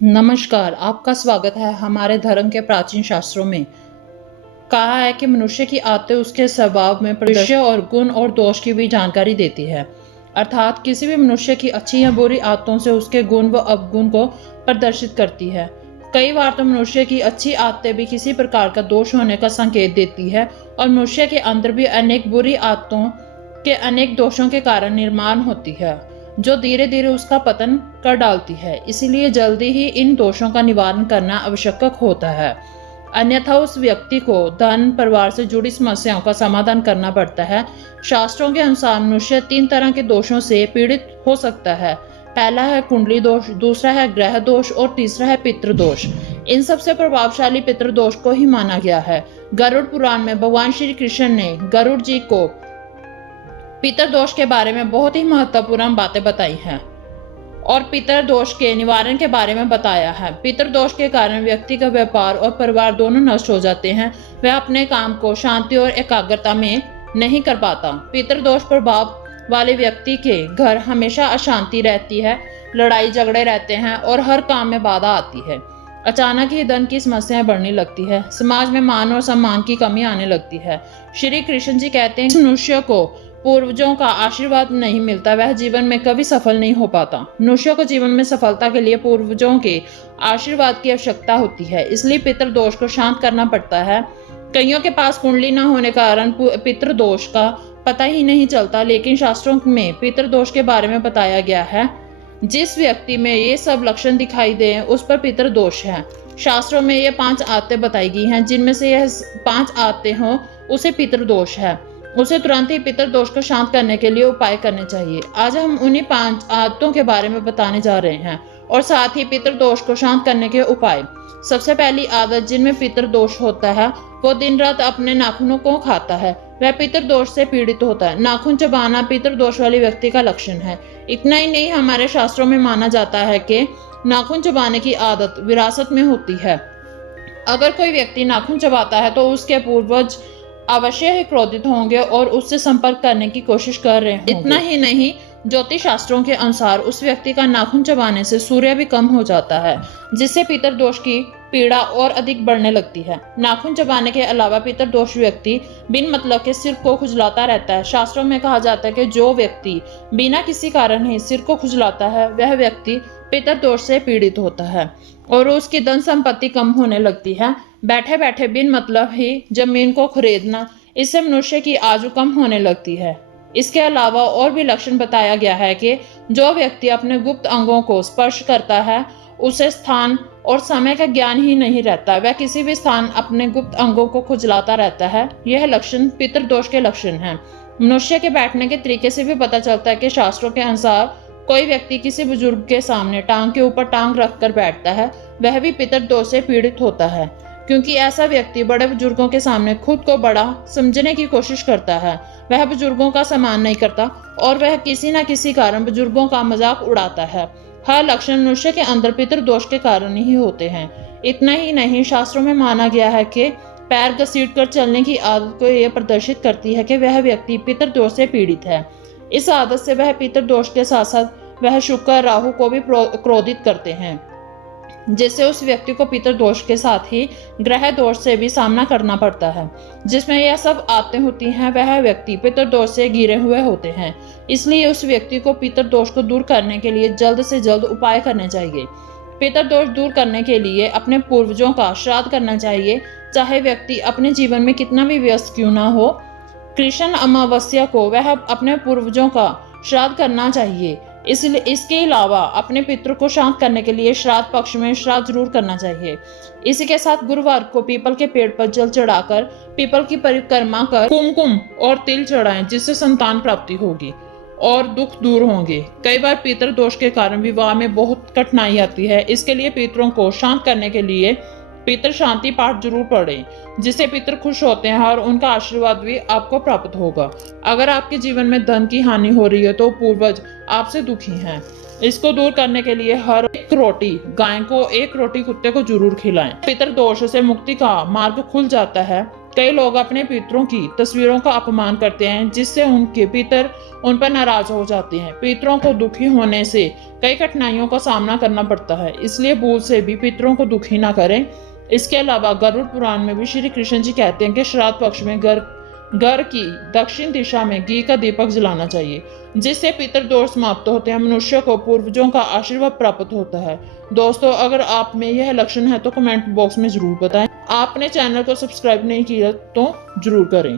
नमस्कार, आपका स्वागत है हमारे धर्म के प्राचीन शास्त्रों में। कहा है कि मनुष्य की आदतें उसके स्वभाव में प्रदर्शन और गुण और दोष की भी जानकारी देती है। अर्थात किसी भी मनुष्य की अच्छी या बुरी आदतों से उसके गुण व अवगुण को प्रदर्शित करती है। कई बार तो मनुष्य की अच्छी आदतें भी किसी प्रकार का दोष होने का संकेत देती है और मनुष्य के अंदर भी अनेक बुरी आदतों के अनेक दोषों के कारण निर्माण होती है, जो धीरे धीरे उसका पतन कर डालती है। इसीलिए जल्दी ही इन दोषों का निवारण करना आवश्यक होता है, अन्यथा उस व्यक्ति को धन परिवार से जुड़ी समस्याओं का समाधान करना पड़ता है। शास्त्रों के अनुसार मनुष्य 3 तरह के दोषों से पीड़ित हो सकता है। पहला है कुंडली दोष, दूसरा है ग्रह दोष और तीसरा है पितृदोष। इन सबसे प्रभावशाली पितृदोष को ही माना गया है। गरुड़ पुराण में भगवान श्री कृष्ण ने गरुड़ जी को पितृदोष के बारे में बहुत ही महत्वपूर्ण बातें बताई हैं और पितृदोष के निवारण के बारे में बताया है। पितृदोष के कारण व्यक्ति का व्यापार और परिवार दोनों नष्ट हो जाते हैं। वह अपने काम को शांति और एकाग्रता में नहीं कर पाता। पितृदोष प्रभाव वाले व्यक्ति के घर हमेशा अशांति रहती है, लड़ाई झगड़े रहते हैं और हर काम में बाधा आती है। अचानक ही धन की समस्याएं बढ़ने लगती है, समाज में मान और सम्मान की कमी आने लगती है। श्री कृष्ण जी कहते हैं, मनुष्य को पूर्वजों का आशीर्वाद नहीं मिलता, वह जीवन में कभी सफल नहीं हो पाता। मनुष्य को जीवन में सफलता के लिए पूर्वजों के आशीर्वाद की आवश्यकता होती है, इसलिए पितृदोष को शांत करना पड़ता है। कईयों के पास कुंडली न होने के कारण पितृदोष का पता ही नहीं चलता, लेकिन शास्त्रों में पितृदोष के बारे में बताया गया है। जिस व्यक्ति में ये सब लक्षण दिखाई दे उस पर पितृदोष है। शास्त्रों में ये 5 आदतें बताई गई हैं, जिनमें से यह 5 आदतें हों उसे पितृदोष है। उसे तुरंत ही पितृदोष को शांत करने के लिए उपाय करने चाहिए। आज हम उन्हीं 5 आदतों के बारे में बताने जा रहे हैं और साथ ही पितृदोष को शांत करने के उपाय। सबसे पहली आदत जिनमें पितृदोष होता है वो दिन रात अपने नाखूनों को खाता है, वह पितृदोष से पीड़ित होता है। नाखून चबाना पितृदोष वाले व्यक्ति का लक्षण है। इतना ही नहीं, हमारे शास्त्रों में माना जाता है कि नाखून चबाने की आदत विरासत में होती है। अगर कोई व्यक्ति नाखून चबाता है तो उसके पूर्वज अवश्य ही क्रोधित होंगे और उससे संपर्क करने की कोशिश कर रहे होंगे। इतना ही नहीं, ज्योतिष शास्त्रों के अनुसार उस व्यक्ति का नाखून चबाने से सूर्य भी कम हो जाता है, जिससे पितृदोष की पीड़ा और अधिक बढ़ने लगती है। नाखून चबाने के अलावा पितृदोष व्यक्ति बिन मतलब के सिर को खुजलाता रहता है। शास्त्रों में कहा जाता है कि जो व्यक्ति बिना किसी कारण ही सिर को खुजलाता है वह व्यक्ति पितृदोष से पीड़ित होता है और उसकी धन संपत्ति कम होने लगती है। बैठे बैठे बिन मतलब ही जमीन को खरीदना, इससे मनुष्य की आयु कम होने लगती है। इसके अलावा और भी लक्षण बताया गया है कि जो व्यक्ति अपने गुप्त अंगों को स्पर्श करता है उसे स्थान और समय का ज्ञान ही नहीं रहता, वह किसी भी स्थान अपने गुप्त अंगों को खुजलाता रहता है। यह लक्षण पितृदोष के लक्षण हैं। मनुष्य के बैठने के तरीके से भी पता चलता है कि शास्त्रों के अनुसार कोई व्यक्ति किसी बुजुर्ग के सामने टांग के ऊपर टांग रखकर बैठता है, वह भी पितृदोष से पीड़ित होता है, क्योंकि ऐसा व्यक्ति बड़े बुजुर्गों के सामने खुद को बड़ा समझने की कोशिश करता है। वह बुजुर्गों का सम्मान नहीं करता और वह किसी न किसी कारण बुजुर्गों का मजाक उड़ाता है। हर लक्षण मनुष्य के अंदर पितृदोष के कारण ही होते हैं। इतना ही नहीं, शास्त्रों में माना गया है कि पैर घसीट कर चलने की आदत को यह प्रदर्शित करती है कि वह व्यक्ति पितृदोष से पीड़ित है। इस आदत से वह पितृदोष के साथ साथ वह शुक्र राहु को भी क्रोधित करते हैं, जिससे उस व्यक्ति को पितृदोष के साथ ही ग्रह दोष से भी सामना करना पड़ता है। जिसमें यह सब आदतें होती हैं वह व्यक्ति पितृदोष से घिरे हुए होते हैं। इसलिए उस व्यक्ति को पितृदोष को दूर करने के लिए जल्द से जल्द उपाय करने चाहिए। पितृदोष दूर करने के लिए अपने पूर्वजों का श्राद्ध करना चाहिए, चाहे व्यक्ति अपने जीवन में कितना भी व्यस्त क्यों ना हो। कृष्ण अमावस्या को वह अपने पूर्वजों का श्राद्ध करना चाहिए। इसलिए इसके अलावा अपने पितरों को शांत करने के लिए श्राद्ध पक्ष में श्राद्ध जरूर करना चाहिए। इसी के साथ गुरुवार को पीपल के पेड़ पर जल चढ़ाकर पीपल की परिक्रमा कर कुमकुम और तिल चढ़ाएं, जिससे संतान प्राप्ति होगी और दुख दूर होंगे। कई बार पितृदोष के कारण विवाह में बहुत कठिनाई आती है। इसके लिए पितरों को शांत करने के लिए पितृ शांति पाठ जरूर पढ़ें, जिससे पितृ खुश होते हैं और उनका आशीर्वाद भी आपको प्राप्त होगा। अगर आपके जीवन में धन की हानि हो रही है तो पूर्वज आपसे दुखी हैं। इसको दूर करने के लिए हर एक रोटी गाय को, 1 रोटी कुत्ते को जरूर खिलाएं। पितृदोष से मुक्ति का मार्ग खुल जाता है। कई लोग अपने पितरों की तस्वीरों का अपमान करते हैं, जिससे उनके पितर उन पर नाराज हो जाते हैं। पितरों को दुखी होने से कई कठिनाइयों का सामना करना पड़ता है, इसलिए भूल से भी पितरों को दुखी ना करें। इसके अलावा गरुड़ पुराण में भी श्री कृष्ण जी कहते हैं कि श्राद्ध पक्ष में घर की दक्षिण दिशा में घी का दीपक जलाना चाहिए, जिससे पितृ दोष समाप्त होते हैं, मनुष्य को पूर्वजों का आशीर्वाद प्राप्त होता है। दोस्तों, अगर आप में यह लक्षण है तो कमेंट बॉक्स में जरूर बताएं। आपने चैनल को सब्सक्राइब नहीं किया तो जरूर करें।